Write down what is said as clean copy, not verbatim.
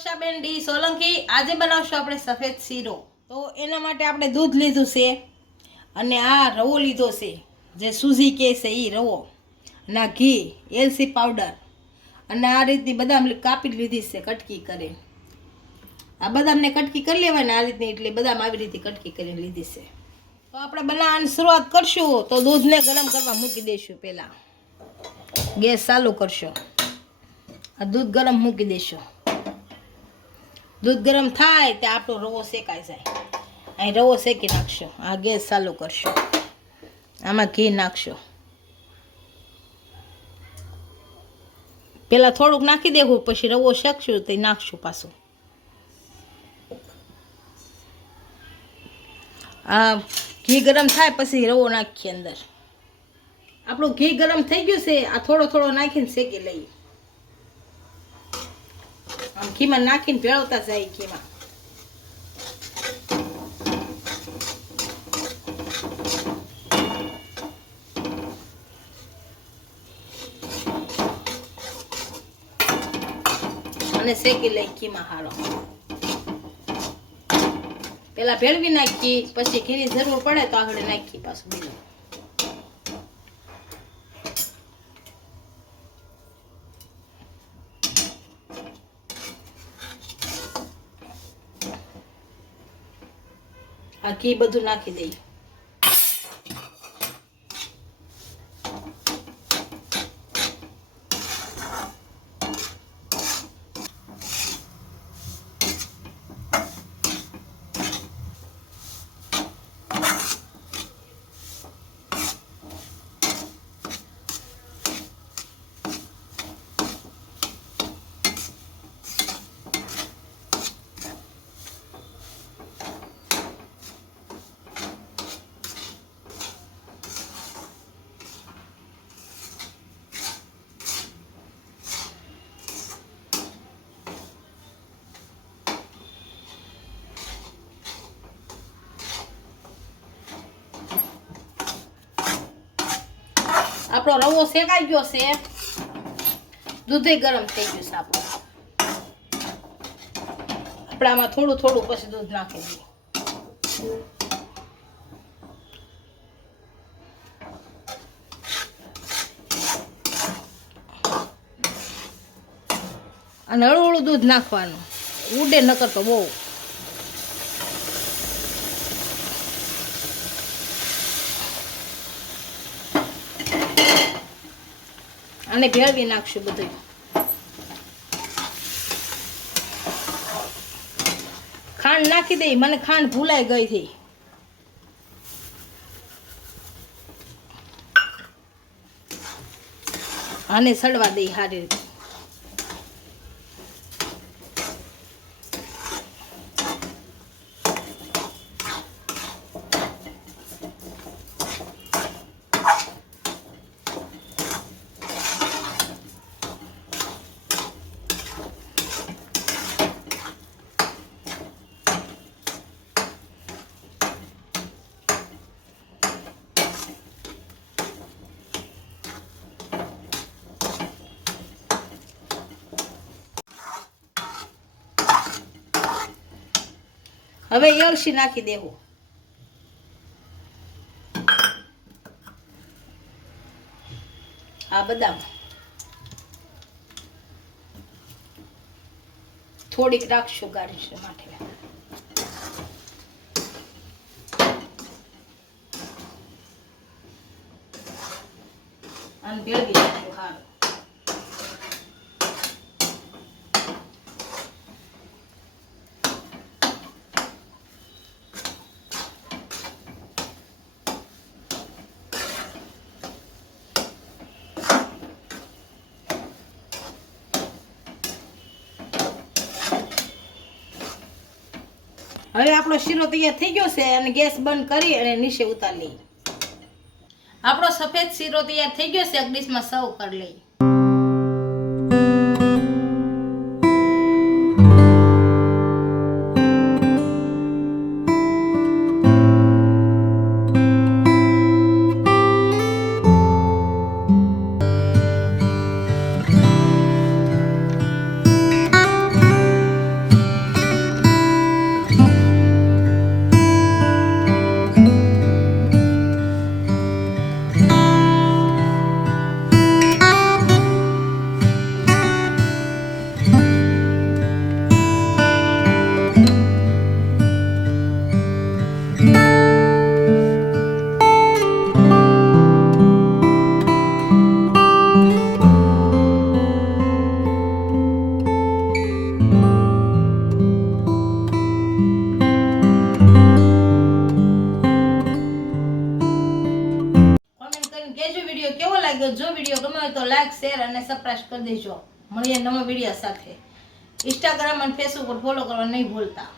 સુરક્ષાબેન D Solanki આજે બનાવશું આપણે સફેદ શીરો। તો એના માટે આપણે દૂધ લીધું છે અને આ રવો લીધો છે જે સૂજી કહે છે એ રવો, અને આ ઘી, એલસી પાવડર અને આ રીતની બદામ કાપી લીધી છે કટકી કરી। આ બદામને કટકી કરી લેવાય આ રીતની, એટલે બદામ આવી રીતે કટકી કરીને લીધી છે। તો આપણે બનાવવાની શરૂઆત કરશું। તો દૂધને ગરમ કરવા મૂકી દઈશું। પહેલાં ગેસ ચાલુ કરશો, આ દૂધ ગરમ મૂકી દેશો। દૂધ ગરમ થાય તે આપણો રવો શેકાઈ જાય। અહીં રવો શેકી નાખશો। આ ગેસ ચાલુ કરશો, આમાં ઘી નાખશો। પહેલાં થોડુંક નાખી દેવું, પછી રવો શેકશું તે નાખશું પાછું। આ ઘી ગરમ થાય પછી રવો નાખીએ અંદર। આપણું ઘી ગરમ થઈ ગયું છે, આ થોડો થોડો નાખીને શેકી લઈએ। આમ ઘીમાં નાખીને ભેળવતા જાય ઘીમાં। અને શેકી લઈ ઘીમાં હારો। પેલા ભેળવી નાખી, પછી ઘીની જરૂર પડે તો આગળ નાખી પાછું બીજું। આ ઘી બધું નાખી દઈએ। આપણો રવો શેકાઈ ગયો છે, દૂધે ગરમ થઈ ગયું છે આપણું। આપણે આમાં થોડું થોડું પછી દૂધ નાખી દઈએ। અને હળવું હળવું દૂધ નાખવાનું, ઉડે નકર તો બહુ। અને ભેળવી નાખશું બધું। ખાંડ નાખી દઈ, મને ખાંડ ભૂલાઈ ગઈ હતી। આને સડવા દઈ સારી રીતે। હવે એલચી નાખી દેવું। આ બદામ થોડીક રાખશું ગાર્નિશ માટે। અને ભેળવી નાખશું સારું। હવે આપણો શીરો તૈયાર થઈ ગયો છે અને ગેસ બંધ કરી અને નીચે ઉતારી લઈએ। આપણો સફેદ શીરો તૈયાર થઈ ગયો છે, એક ડીશમાં સર્વ કરી લઈએ। શેર અને સબસ્ક્રાઇબ કરી દેજો. મળીએ નવા વિડીયો સાથે. ઇન્સ્ટાગ્રામ અને ફેસબુક પર ફોલો કરવા નહીં ભૂલતા.